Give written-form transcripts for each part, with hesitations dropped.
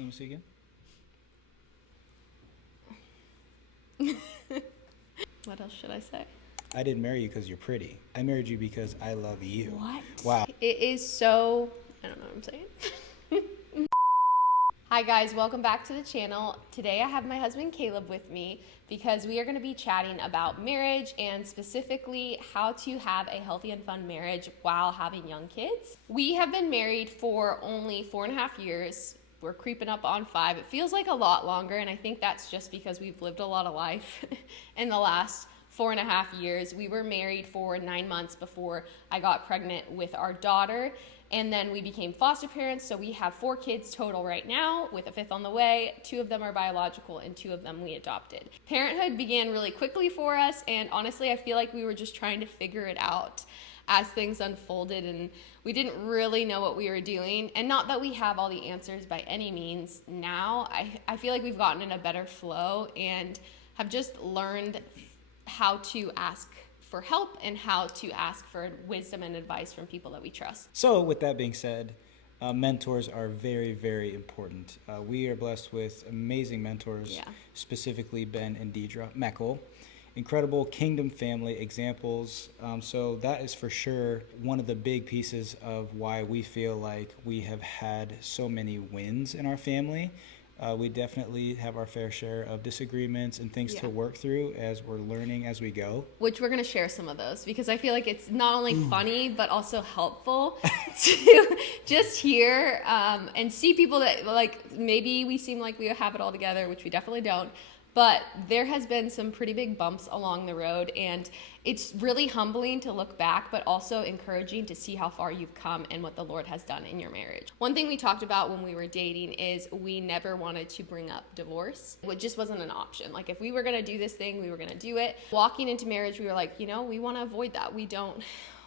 Let me see again. What else should I say? I didn't marry you because you're pretty. I married you because I love you. What? Wow. It is so... I don't know what I'm saying. Hi guys, welcome back to the channel. Today I have my husband Caleb with me because we are going to be chatting about marriage and specifically how to have a healthy and fun marriage while having young kids. We have been married for only 4.5 years. We're creeping up on 5. It feels like a lot longer, and I think that's just because we've lived a lot of life in the last 4.5 years. We were married for 9 months before I got pregnant with our daughter. And then we became foster parents, so we have 4 kids total right now, with a 5th on the way. 2 of them are biological, and 2 of them we adopted. Parenthood began really quickly for us, and honestly, I feel like we were just trying to figure it out as things unfolded, and we didn't really know what we were doing. And not that we have all the answers by any means now. I feel like we've gotten in a better flow and have just learned how to ask for help and how to ask for wisdom and advice from people that we trust. So with that being said, mentors are very, very important. We are blessed with amazing mentors, specifically Ben and Deidre Meckel. Incredible kingdom family examples. So that is for sure one of the big pieces of why we feel like we have had so many wins in our family. We definitely have our fair share of disagreements and things to work through as we're learning as we go. Which we're going to share some of those because I feel like it's not only funny but also helpful to just hear and see people that like maybe we seem like we have it all together, which we definitely don't. But there has been some pretty big bumps along the road, and it's really humbling to look back, but also encouraging to see how far you've come and what the Lord has done in your marriage. One thing we talked about when we were dating is we never wanted to bring up divorce. It just wasn't an option. Like if we were going to do this thing, we were going to do it. Walking into marriage, we were like, we want to avoid that. We don't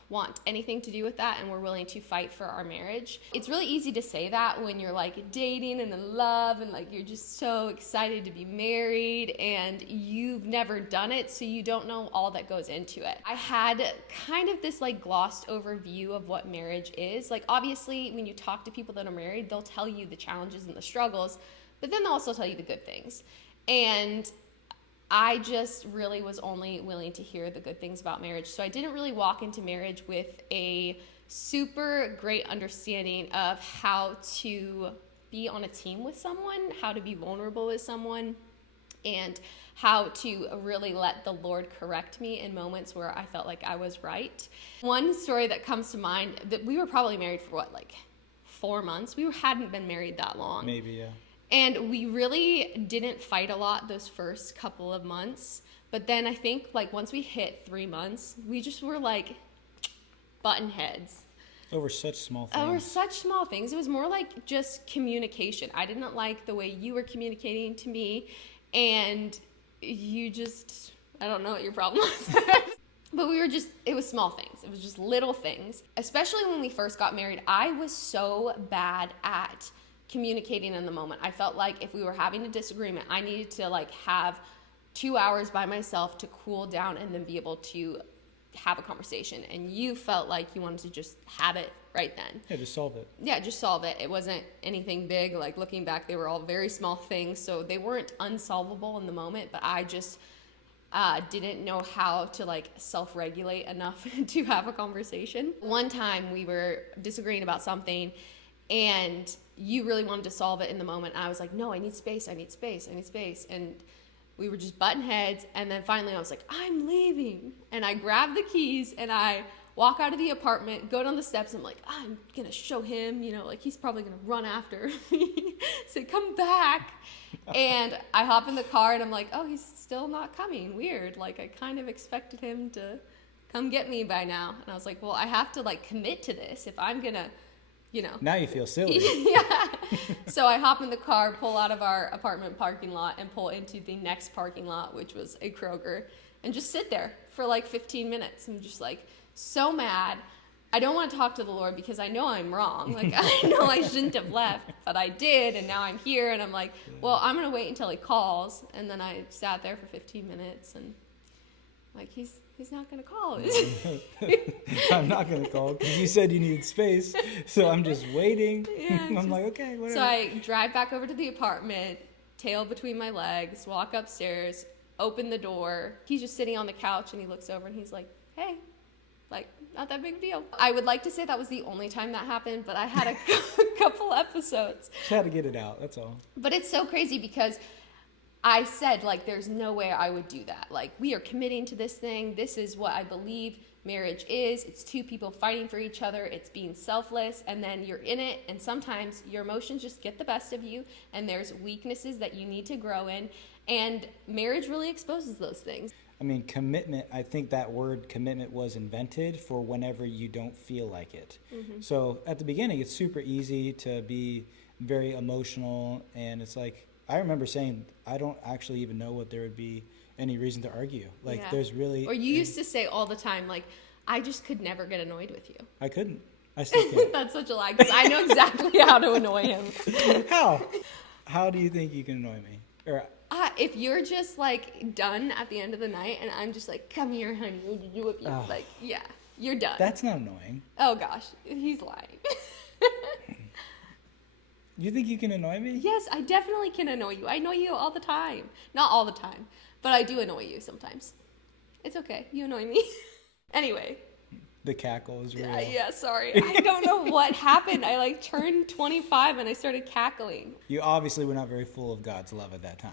want anything to do with that, and we're willing to fight for our marriage. It's really easy to say that when you're like dating and in love and like you're just so excited to be married and you've never done it, so you don't know all that goes into it. I had kind of this like glossed over view of what marriage is. Like obviously when you talk to people that are married, they'll tell you the challenges and the struggles, but then they'll also tell you the good things. And I just really was only willing to hear the good things about marriage. So I didn't really walk into marriage with a super great understanding of how to be on a team with someone, how to be vulnerable with someone, and how to really let the Lord correct me in moments where I felt like I was right. One story that comes to mind, that we were probably married for 4 months. We hadn't been married that long. Maybe, yeah. And we really didn't fight a lot those first couple of months. But then I think once we hit 3 months, we just were button heads. Over such small things. Over such small things. It was more like just communication. I didn't like the way you were communicating to me. And you just, I don't know what your problem was. But it was small things. It was just little things. Especially when we first got married, I was so bad at communicating in the moment. I felt like if we were having a disagreement, I needed to have 2 hours by myself to cool down and then be able to have a conversation. And you felt like you wanted to just have it right then. Yeah, just solve it. Yeah, just solve it. It wasn't anything big. Looking back, they were all very small things, so they weren't unsolvable in the moment, but I just didn't know how to self-regulate enough to have a conversation. One time we were disagreeing about something and you really wanted to solve it in the moment. And I was like, no, I need space. And we were just button heads. And then finally I was like, I'm leaving. And I grabbed the keys and I walk out of the apartment, go down the steps. And I'm like, I'm going to show him, he's probably going to run after me. Say, come back. And I hop in the car and I'm like, oh, he's still not coming. Weird. I kind of expected him to come get me by now. And I was like, well, I have to commit to this if I'm going to, Now you feel silly. Yeah. So I hop in the car, pull out of our apartment parking lot, and pull into the next parking lot, which was a Kroger, and just sit there for 15 minutes. I'm just so mad. I don't want to talk to the Lord because I know I'm wrong. I know I shouldn't have left, but I did, and now I'm here, and I'm like, well, I'm going to wait until he calls. And then I sat there for 15 minutes, and he's not going to call. I'm not going to call because you said you needed space. So I'm just waiting. Yeah, I'm like, okay, whatever. So I drive back over to the apartment, tail between my legs, walk upstairs, open the door. He's just sitting on the couch and he looks over and he's like, hey, like, not that big a deal. I would like to say that was the only time that happened, but I had a couple episodes. Just had to get it out, that's all. But it's so crazy because I said, like, there's no way I would do that. Like, we are committing to this thing. This is what I believe marriage is. It's two people fighting for each other. It's being selfless, and then you're in it, and sometimes your emotions just get the best of you, and there's weaknesses that you need to grow in, and marriage really exposes those things. I mean, commitment, I think that word commitment was invented for whenever you don't feel like it. Mm-hmm. So at the beginning, it's super easy to be very emotional, and it's like, I remember saying, I don't actually even know what there would be any reason to argue. Like, there's really... Or you used to say all the time, like, I just could never get annoyed with you. I couldn't. I still can't. That's such a lie, because I know exactly how to annoy him. How? How do you think you can annoy me? Or if you're just, like, done at the end of the night, and I'm just like, come here, honey, like, yeah, you're done. That's not annoying. Oh, gosh, he's lying. You think you can annoy me? Yes, I definitely can annoy you. I annoy you all the time. Not all the time, but I do annoy you sometimes. It's okay. You annoy me. Anyway. The cackle is real. Yeah, sorry. I don't know what happened. I, like, turned 25 and I started cackling. You obviously were not very full of God's love at that time.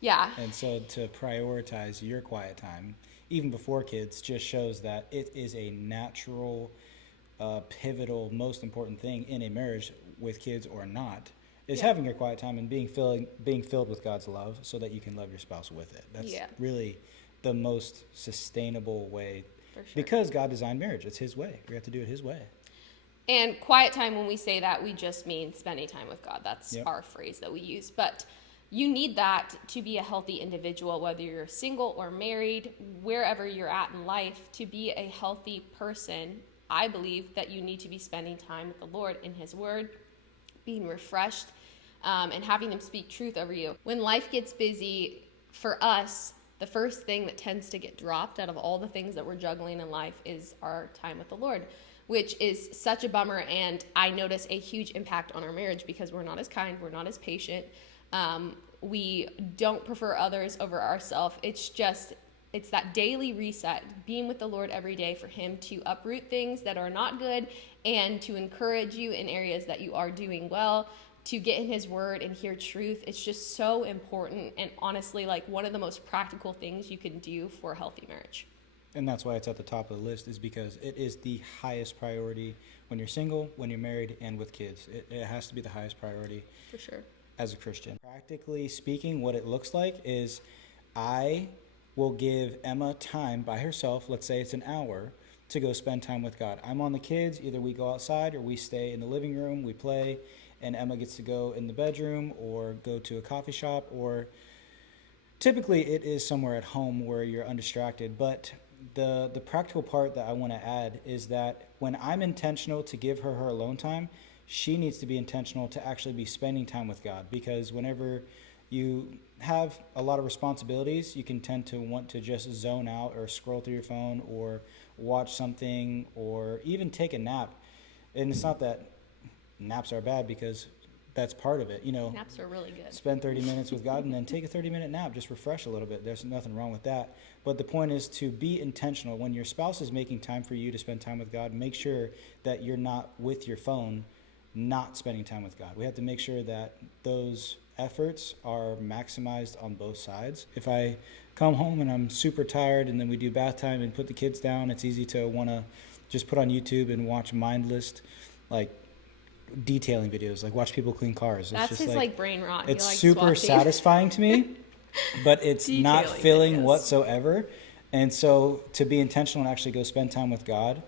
Yeah. And so to prioritize your quiet time, even before kids, just shows that it is a natural, pivotal, most important thing in a marriage, with kids or not, is having your quiet time and being filled with God's love so that you can love your spouse with it. That's really the most sustainable way. For sure. Because God designed marriage. It's his way. We have to do it his way. And quiet time, when we say that, we just mean spending time with God. That's our phrase that we use. But you need that to be a healthy individual, whether you're single or married, wherever you're at in life. To be a healthy person, I believe that you need to be spending time with the Lord in his word, being refreshed, and having him speak truth over you. When life gets busy, for us, the first thing that tends to get dropped out of all the things that we're juggling in life is our time with the Lord, which is such a bummer. And I notice a huge impact on our marriage because we're not as kind, we're not as patient. We don't prefer others over ourselves. It's that daily reset, being with the Lord every day for him to uproot things that are not good and to encourage you in areas that you are doing well, to get in his word and hear truth. It's just so important, and honestly, like, one of the most practical things you can do for a healthy marriage. And that's why it's at the top of the list, is because it is the highest priority when you're single, when you're married, and with kids. It has to be the highest priority. For sure. As a Christian. Practically speaking, what it looks like is I will give Emma time by herself, let's say it's an hour, to go spend time with God. I'm on the kids, either we go outside or we stay in the living room, we play, and Emma gets to go in the bedroom or go to a coffee shop, or typically it is somewhere at home where you're undistracted. But the practical part that I want to add is that when I'm intentional to give her alone time, she needs to be intentional to actually be spending time with God, because whenever you have a lot of responsibilities, you can tend to want to just zone out or scroll through your phone or watch something or even take a nap. And it's not that naps are bad, because that's part of it. Naps are really good. Spend 30 minutes with God and then take a 30-minute nap. Just refresh a little bit. There's nothing wrong with that. But the point is to be intentional. When your spouse is making time for you to spend time with God, make sure that you're not with your phone, not spending time with God. We have to make sure that those efforts are maximized on both sides. If I come home and I'm super tired and then we do bath time and put the kids down, it's easy to want to just put on YouTube and watch mindless, like, detailing videos, like watch people clean cars. That's just his like brain rot. It's super satisfying to me, but it's not filling whatsoever. And so to be intentional and actually go spend time with God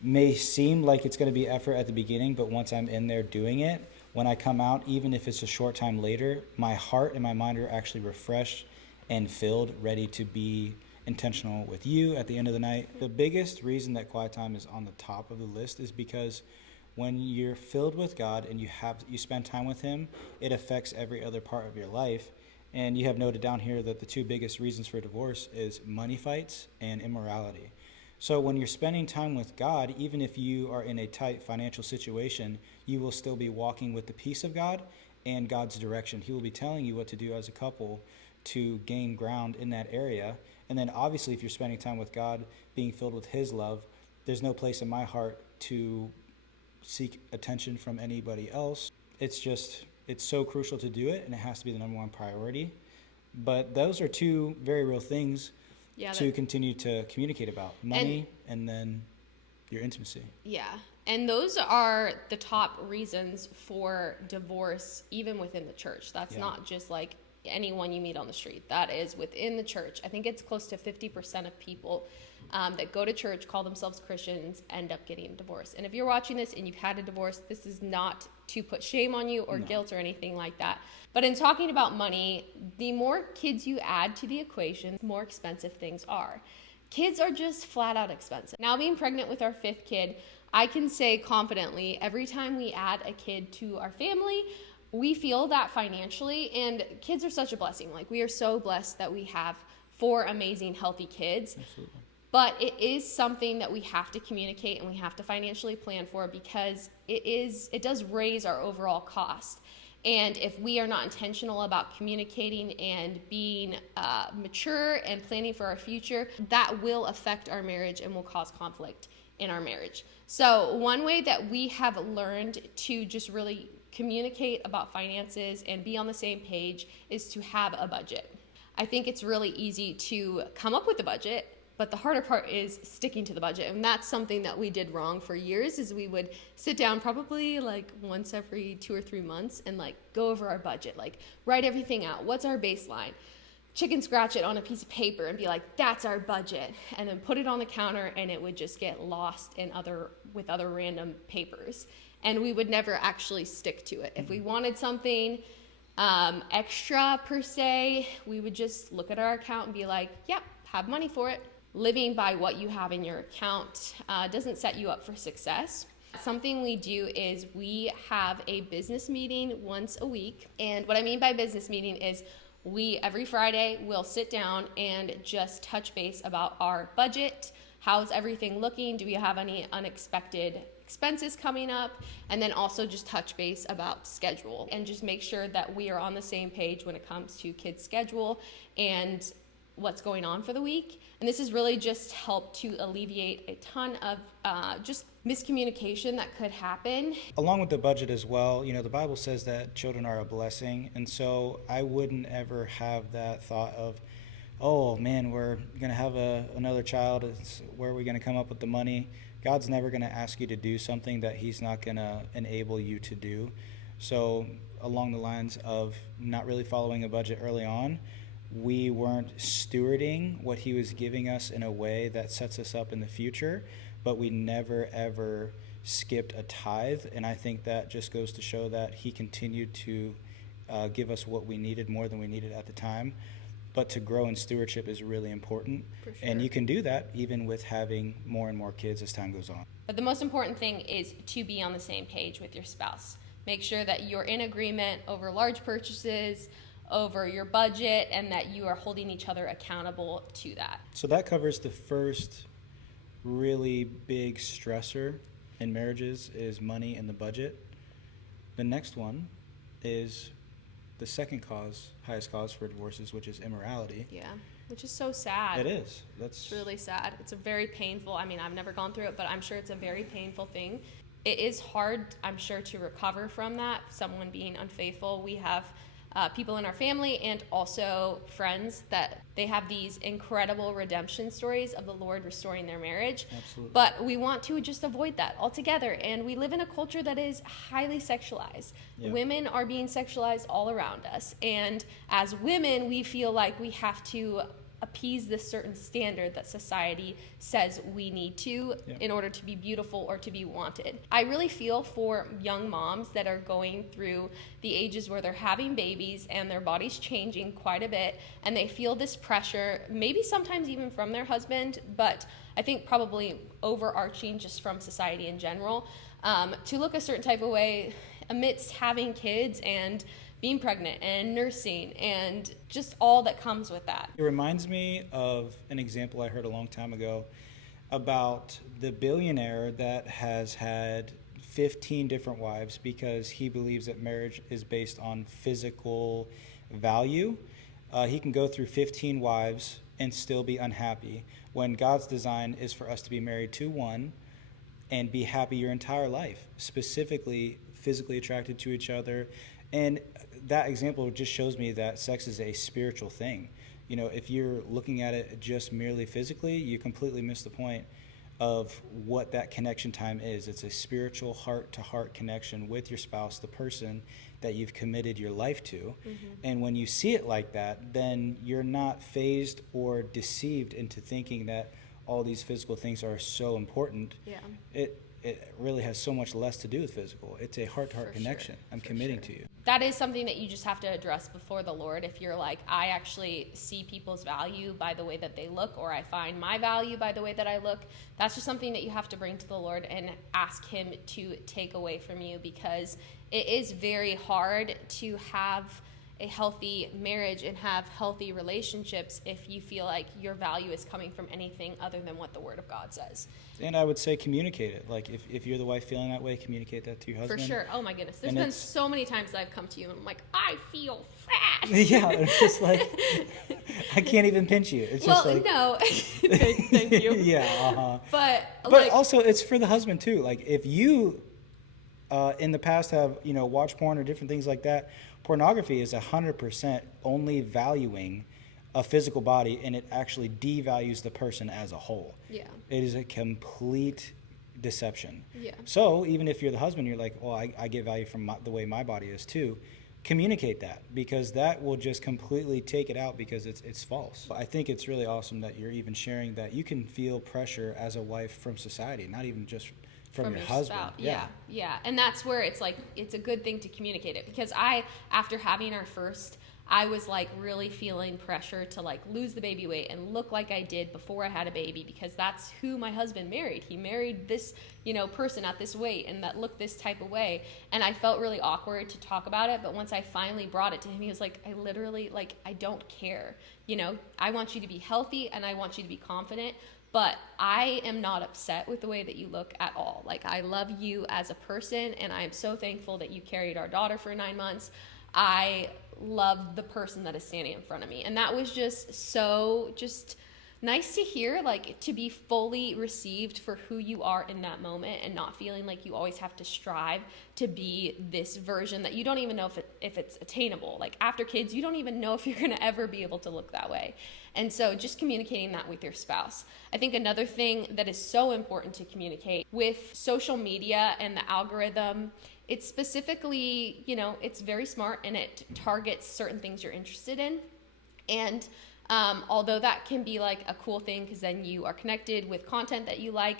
may seem like it's going to be effort at the beginning, but once I'm in there doing it, when I come out, even if it's a short time later, my heart and my mind are actually refreshed and filled, ready to be intentional with you at the end of the night. The biggest reason that quiet time is on the top of the list is because when you're filled with God and you spend time with him, it affects every other part of your life. And you have noted down here that the two biggest reasons for divorce is money fights and immorality. So when you're spending time with God, even if you are in a tight financial situation, you will still be walking with the peace of God and God's direction. He will be telling you what to do as a couple to gain ground in that area. And then obviously if you're spending time with God, being filled with his love, there's no place in my heart to seek attention from anybody else. It's so crucial to do it, and it has to be the number one priority. But those are two very real things to continue to communicate about: money and then your intimacy. Yeah. And those are the top reasons for divorce, even within the church. That's not just like anyone you meet on the street. That is within the church. I think it's close to 50% of people that go to church, call themselves Christians, end up getting a divorce. And if you're watching this and you've had a divorce, this is not to put shame on you or guilt or anything like that. But in talking about money, the more kids you add to the equation, the more expensive things are. Kids are just flat out expensive. Now, being pregnant with our 5th kid, I can say confidently, every time we add a kid to our family, we feel that financially, and kids are such a blessing. Like, we are so blessed that we have 4 amazing, healthy kids. Absolutely. But it is something that we have to communicate and we have to financially plan for, because it does raise our overall cost. And if we are not intentional about communicating and being mature and planning for our future, that will affect our marriage and will cause conflict in our marriage. So one way that we have learned to just really communicate about finances and be on the same page is to have a budget. I think it's really easy to come up with a budget, but the harder part is sticking to the budget. And that's something that we did wrong for years, is we would sit down probably like once every 2 or 3 months and like go over our budget, like write everything out. What's our baseline? Chicken scratch it on a piece of paper and be like, that's our budget. And then put it on the counter, and it would just get lost in other random papers. And we would never actually stick to it. If we wanted something extra per se, we would just look at our account and be like, yep, have money for it. Living by what you have in your account doesn't set you up for success. Something we do is we have a business meeting once a week. And what I mean by business meeting is every Friday, we'll sit down and just touch base about our budget. How's everything looking? Do we have any unexpected expenses coming up? And then also just touch base about schedule and just make sure that we are on the same page when it comes to kids' schedule and what's going on for the week. And this has really just helped to alleviate a ton of just miscommunication that could happen. Along with the budget as well, the Bible says that children are a blessing. And so I wouldn't ever have that thought of, oh man, we're going to have another child. Where are we going to come up with the money? God's never going to ask you to do something that he's not going to enable you to do. So along the lines of not really following a budget early on, we weren't stewarding what he was giving us in a way that sets us up in the future, but we never ever skipped a tithe. And I think that just goes to show that he continued to give us what we needed more than we needed at the time. But to grow in stewardship is really important. For sure. And you can do that even with having more and more kids as time goes on. But the most important thing is to be on the same page with your spouse. Make sure that you're in agreement over large purchases, over your budget, and that you are holding each other accountable to that. So that covers the first really big stressor in marriages, is money and the budget. The next one is the second highest cause for divorces, which is immorality. Yeah, which is so sad. It is. It's really sad. It's a very painful, I've never gone through it, but I'm sure it's a very painful thing. It is hard, I'm sure, to recover from that, someone being unfaithful. We have people in our family and also friends that they have these incredible redemption stories of the Lord restoring their marriage. Absolutely. But we want to just avoid that altogether. And we live in a culture that is highly sexualized. Yeah. Women are being sexualized all around us. And as women, we feel like we have to appease this certain standard that society says we need to in order to be beautiful or to be wanted. I really feel for young moms that are going through the ages where they're having babies and their body's changing quite a bit, and they feel this pressure, maybe sometimes even from their husband, but I think probably overarching just from society in general, to look a certain type of way amidst having kids and being pregnant and nursing and just all that comes with that. It reminds me of an example I heard a long time ago about the billionaire that has had 15 different wives because he believes that marriage is based on physical value. He can go through 15 wives and still be unhappy when God's design is for us to be married to one and be happy your entire life, specifically physically attracted to each other. And that example just shows me that sex is a spiritual thing. You know, if you're looking at it just merely physically, you completely miss the point of what that connection time is. It's a spiritual heart-to-heart connection with your spouse, the person that you've committed your life to. And when you see it like that, then you're not fazed or deceived into thinking that all these physical things are so important. It really has so much less to do with physical. It's a heart-to-heart connection. I'm committing to you. That is something that you just have to address before the Lord. If you're like, I actually see people's value by the way that they look, or I find my value by the way that I look, that's just something that you have to bring to the Lord and ask him to take away from you, because it is very hard to have a healthy marriage and have healthy relationships if you feel like your value is coming from anything other than what the Word of God says. And I would say communicate it. Like, if you're the wife feeling that way, communicate that to your husband. For sure. Oh my goodness. There's been so many times that I've come to you and I'm like, I feel fat. Yeah, it's just like, I can't even pinch you. It's just like, no. Thank you. Yeah, But like, also, it's for the husband too. Like, if you in the past have, watched porn or different things like that, pornography is 100% only valuing a physical body, and it actually devalues the person as a whole. Yeah. It is a complete deception. Yeah. So even if you're the husband, you're like, well, I get value from the way my body is too. Communicate that, because that will just completely take it out, because it's false. I think it's really awesome that you're even sharing that you can feel pressure as a wife from society, not even just from your husband. Spouse. Yeah. And that's where it's like, it's a good thing to communicate it, because after having our first, I was like really feeling pressure to like lose the baby weight and look like I did before I had a baby, because that's who my husband married. He married this, person at this weight and that looked this type of way. And I felt really awkward to talk about it. But once I finally brought it to him, he was like, I literally, like, I don't care. I want you to be healthy and I want you to be confident. But I am not upset with the way that you look at all. Like, I love you as a person, and I am so thankful that you carried our daughter for 9 months. I love the person that is standing in front of me. And that was just so nice to hear, like, to be fully received for who you are in that moment, and not feeling like you always have to strive to be this version that you don't even know if it's attainable. Like, after kids, you don't even know if you're going to ever be able to look that way. And so just communicating that with your spouse. I think another thing that is so important to communicate with social media and the algorithm, it's specifically, it's very smart, and it targets certain things you're interested in. And although that can be like a cool thing, because then you are connected with content that you like,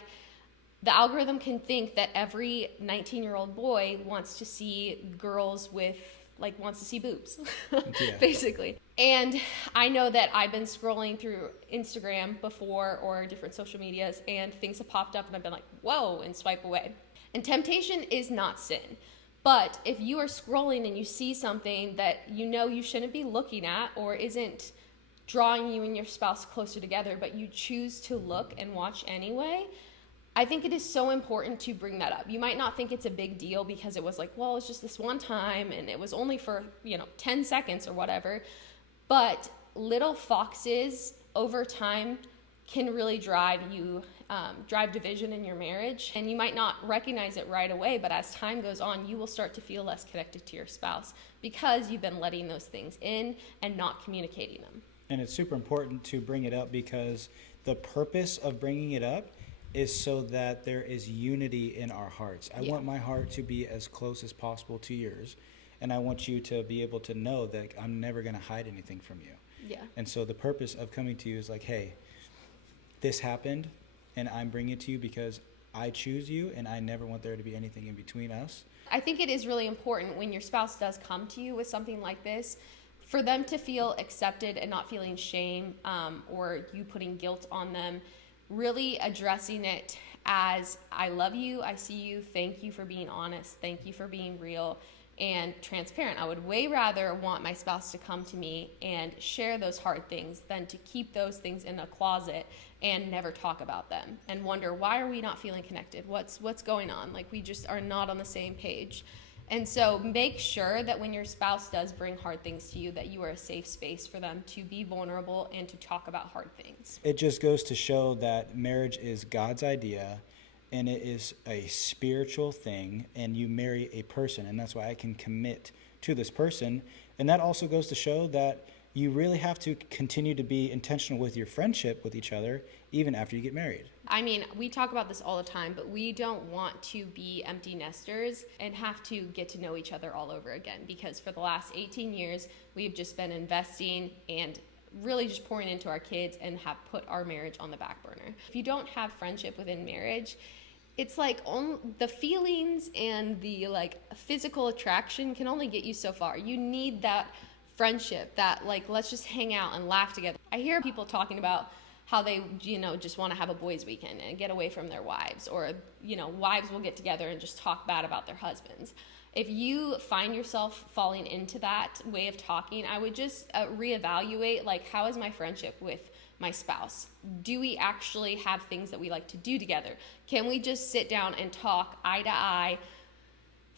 the algorithm can think that every 19-year-old boy wants to see girls wants to see boobs, basically. And I know that I've been scrolling through Instagram before, or different social medias, and things have popped up and I've been like, whoa, and swipe away. And temptation is not sin. But if you are scrolling and you see something that you shouldn't be looking at, or isn't drawing you and your spouse closer together, but you choose to look and watch anyway, I think it is so important to bring that up. You might not think it's a big deal because it was like, well, it's just this one time and it was only for, 10 seconds or whatever. But little foxes over time can really drive division in your marriage. And you might not recognize it right away, but as time goes on, you will start to feel less connected to your spouse, because you've been letting those things in and not communicating them. And it's super important to bring it up, because the purpose of bringing it up is so that there is unity in our hearts. I want my heart to be as close as possible to yours, and I want you to be able to know that I'm never going to hide anything from you. Yeah. And so the purpose of coming to you is like, hey, this happened, and I'm bringing it to you because I choose you, and I never want there to be anything in between us. I think it is really important when your spouse does come to you with something like this, for them to feel accepted and not feeling shame, or you putting guilt on them. Really addressing it as, I love you, I see you, thank you for being honest, thank you for being real. and transparent. I would way rather want my spouse to come to me and share those hard things than to keep those things in a closet and never talk about them and wonder, why are we not feeling connected? What's going on? Like, we just are not on the same page. And so make sure that when your spouse does bring hard things to you, that you are a safe space for them to be vulnerable and to talk about hard things. It just goes to show that marriage is God's idea, and it is a spiritual thing, and you marry a person, and that's why I can commit to this person. And that also goes to show that you really have to continue to be intentional with your friendship with each other, even after you get married. I mean, we talk about this all the time, but we don't want to be empty nesters and have to get to know each other all over again, because for the last 18 years, we've just been investing and really just pouring into our kids and have put our marriage on the back burner. If you don't have friendship within marriage, it's like the feelings and the like physical attraction can only get you so far. You need that friendship, that like, let's just hang out and laugh together. I hear people talking about how they, just want to have a boys' weekend and get away from their wives, or, wives will get together and just talk bad about their husbands. If you find yourself falling into that way of talking, I would just reevaluate, like, how is my friendship with my spouse? Do we actually have things that we like to do together? Can we just sit down and talk eye to eye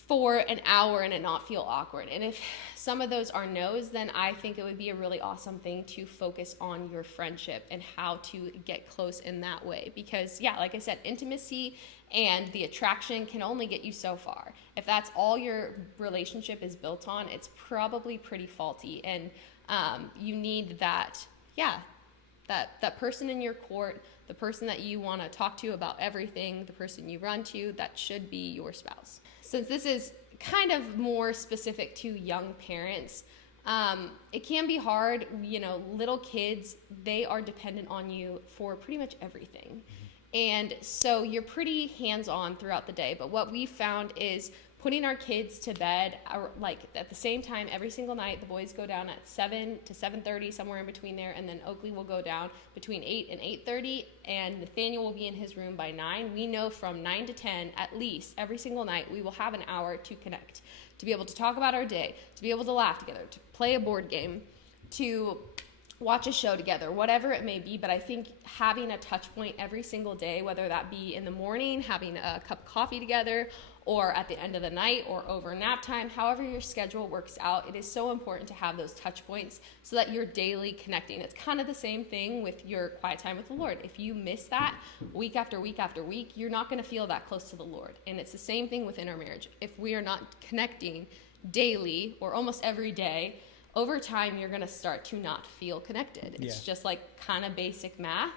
for an hour and it not feel awkward? And if some of those are no's, then I think it would be a really awesome thing to focus on your friendship and how to get close in that way. Because like I said, intimacy and the attraction can only get you so far. If that's all your relationship is built on, it's probably pretty faulty. And you need that person in your court, the person that you want to talk to about everything, the person you run to, that should be your spouse. Since this is kind of more specific to young parents, it can be hard. Little kids, they are dependent on you for pretty much everything. And so you're pretty hands-on throughout the day. But what we found is putting our kids to bed, like at the same time every single night. The boys go down at 7 to 7:30, somewhere in between there, and then Oakley will go down between 8 and 8:30, and Nathaniel will be in his room by 9. We know from 9 to 10, at least every single night, we will have an hour to connect, to be able to talk about our day, to be able to laugh together, to play a board game, to watch a show together, whatever it may be. But I think having a touch point every single day, whether that be in the morning, having a cup of coffee together, or at the end of the night, or over nap time, however your schedule works out, it is so important to have those touch points so that you're daily connecting. It's kind of the same thing with your quiet time with the Lord. If you miss that week after week after week, you're not going to feel that close to the Lord. And it's the same thing within our marriage. If we are not connecting daily or almost every day, over time, you're going to start to not feel connected. It's just like kind of basic math.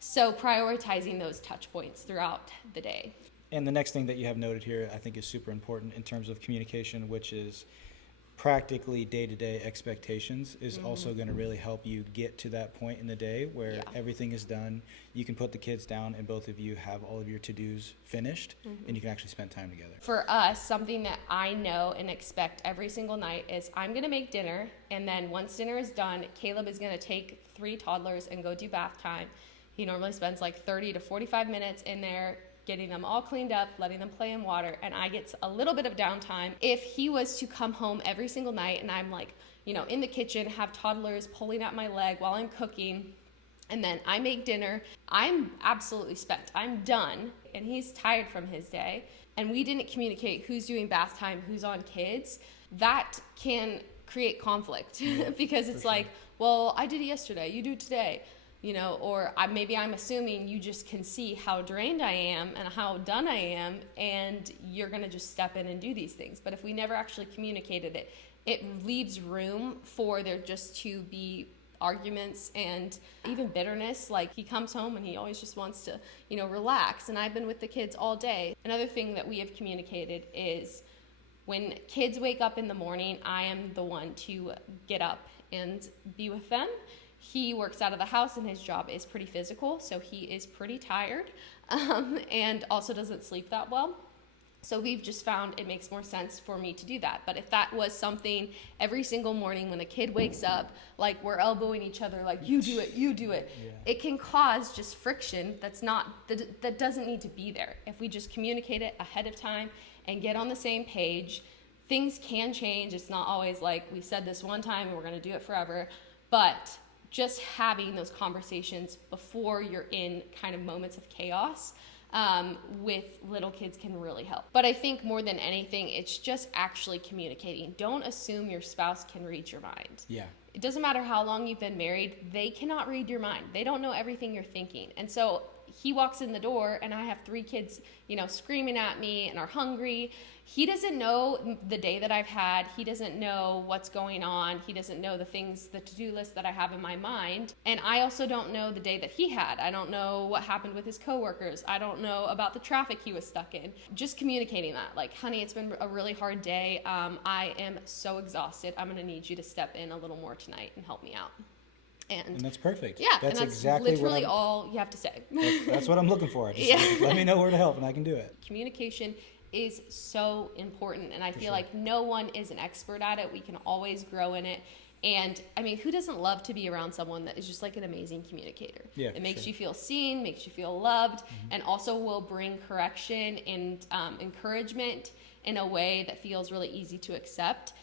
So prioritizing those touch points throughout the day. And the next thing that you have noted here, I think, is super important in terms of communication, which is practically day-to-day expectations, is also going to really help you get to that point in the day where everything is done. You can put the kids down and both of you have all of your to-dos finished, and you can actually spend time together. For us, something that I know and expect every single night is I'm going to make dinner, and then once dinner is done, Caleb is going to take 3 toddlers and go do bath time. He normally spends like 30 to 45 minutes in there getting them all cleaned up, letting them play in water, and I get a little bit of downtime. If he was to come home every single night and I'm like, in the kitchen, have toddlers pulling at my leg while I'm cooking, and then I make dinner, I'm absolutely spent. I'm done, and he's tired from his day, and we didn't communicate who's doing bath time, who's on kids. That can create conflict because it's like, well, I did it yesterday, you do it today. Or maybe I'm assuming you just can see how drained I am and how done I am, and you're going to just step in and do these things. But if we never actually communicated it, it leaves room for there just to be arguments and even bitterness. Like, he comes home and he always just wants to, relax, and I've been with the kids all day. Another thing that we have communicated is when kids wake up in the morning, I am the one to get up and be with them. He works out of the house and his job is pretty physical, so he is pretty tired and also doesn't sleep that well. So we've just found it makes more sense for me to do that. But if that was something every single morning when a kid wakes up, like we're elbowing each other, like you do it, it can cause just friction that doesn't need to be there. If we just communicate it ahead of time and get on the same page, things can change. It's not always like we said this one time and we're going to do it forever, but just having those conversations before you're in kind of moments of chaos with little kids can really help. But I think more than anything, it's just actually communicating. Don't assume your spouse can read your mind. Yeah. It doesn't matter how long you've been married, they cannot read your mind. They don't know everything you're thinking. And so he walks in the door and I have 3 kids, screaming at me and are hungry. He doesn't know the day that I've had. He doesn't know what's going on. He doesn't know the to-do list that I have in my mind. And I also don't know the day that he had. I don't know what happened with his coworkers. I don't know about the traffic he was stuck in. Just communicating that, like, honey, it's been a really hard day. I am so exhausted. I'm gonna need you to step in a little more tonight and help me out. And that's perfect. Yeah, that's and that's exactly literally all you have to say. That's what I'm looking for. Just let me know where to help and I can do it. Communication is so important, and I feel like no one is an expert at it. We can always grow in it. And I mean, who doesn't love to be around someone that is just like an amazing communicator? Yeah, it makes you feel seen, makes you feel loved, and also will bring correction and encouragement in a way that feels really easy to accept.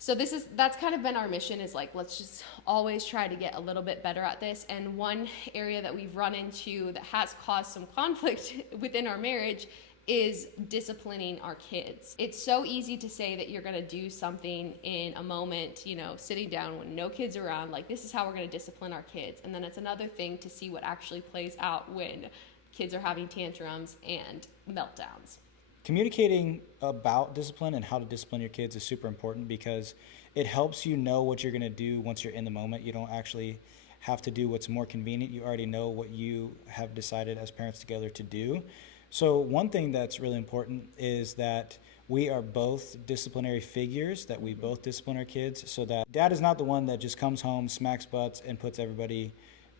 So that's kind of been our mission, is like, let's just always try to get a little bit better at this. And one area that we've run into that has caused some conflict within our marriage is disciplining our kids. It's so easy to say that you're gonna do something in a moment, sitting down when no kids are around, like, this is how we're gonna discipline our kids. And then it's another thing to see what actually plays out when kids are having tantrums and meltdowns. Communicating about discipline and how to discipline your kids is super important because it helps you know what you're going to do once you're in the moment. You don't actually have to do what's more convenient. You already know what you have decided as parents together to do. So one thing that's really important is that we are both disciplinary figures, that we both discipline our kids, so that dad is not the one that just comes home, smacks butts, and puts everybody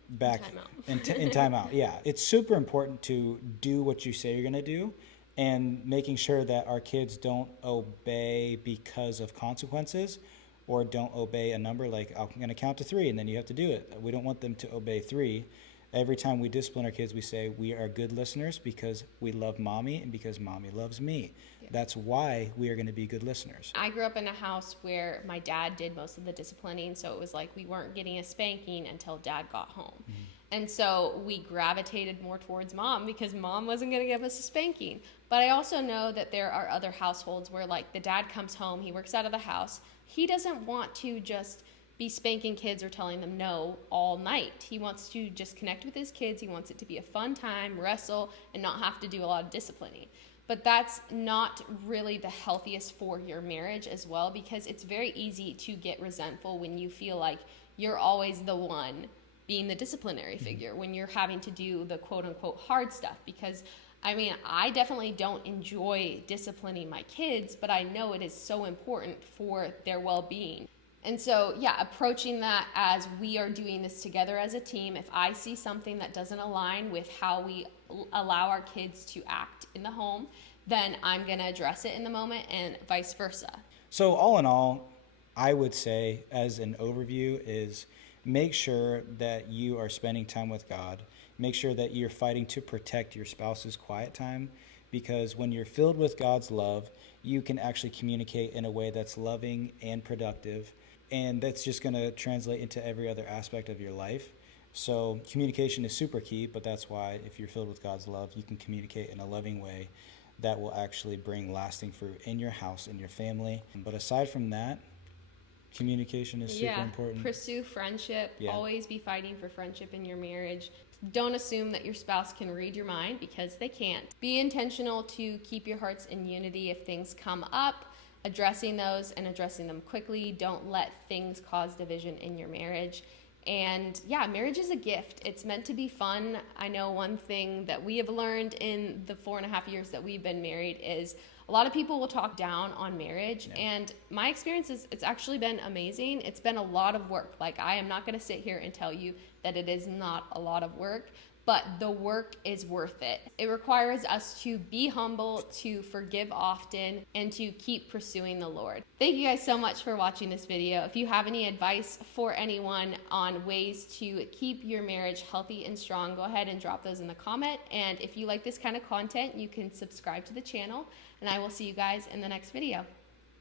back in timeout. Yeah, it's super important to do what you say you're going to do, and making sure that our kids don't obey because of consequences, or don't obey a number like, I'm going to count to 3 and then you have to do it. We don't want them to obey 3. Every time we discipline our kids, we say we are good listeners because we love mommy and because mommy loves me. Yeah. That's why we are going to be good listeners. I grew up in a house where my dad did most of the disciplining, so it was like we weren't getting a spanking until dad got home. Mm-hmm. And so we gravitated more towards mom because mom wasn't going to give us a spanking. But I also know that there are other households where, like, the dad comes home, he works out of the house. He doesn't want to just be spanking kids or telling them no all night. He wants to just connect with his kids. He wants it to be a fun time, wrestle, and not have to do a lot of disciplining. But that's not really the healthiest for your marriage as well, because it's very easy to get resentful when you feel like you're always the one being the disciplinary figure, when you're having to do the quote-unquote hard stuff. Because I mean, I definitely don't enjoy disciplining my kids, but I know it is so important for their well-being. And so, yeah, approaching that as we are doing this together as a team. If I see something that doesn't align with how we allow our kids to act in the home, then I'm going to address it in the moment, and vice versa. So all in all, I would say, as an overview, is make sure that you are spending time with God. Make sure that you're fighting to protect your spouse's quiet time, because when you're filled with God's love, you can actually communicate in a way that's loving and productive, and that's just going to translate into every other aspect of your life. So communication is super key, but that's why if you're filled with God's love, you can communicate in a loving way that will actually bring lasting fruit in your house, in your family. But aside from that, communication is super important. Pursue friendship. Always be fighting for friendship in your marriage. Don't assume that your spouse can read your mind, because they can't. Be intentional to keep your hearts in unity if things come up, addressing those and addressing them quickly. Don't let things cause division in your marriage. And yeah, marriage is a gift. It's meant to be fun. I know one thing that we have learned in the 4.5 years that we've been married is a lot of people will talk down on marriage. And my experience is it's actually been amazing. It's been a lot of work. Like, I am not going to sit here and tell you that it is not a lot of work, but the work is worth it. It requires us to be humble, to forgive often, and to keep pursuing the Lord. Thank you guys so much for watching this video. If you have any advice for anyone on ways to keep your marriage healthy and strong, go ahead and drop those in the comment. And if you like this kind of content, you can subscribe to the channel, and I will see you guys in the next video.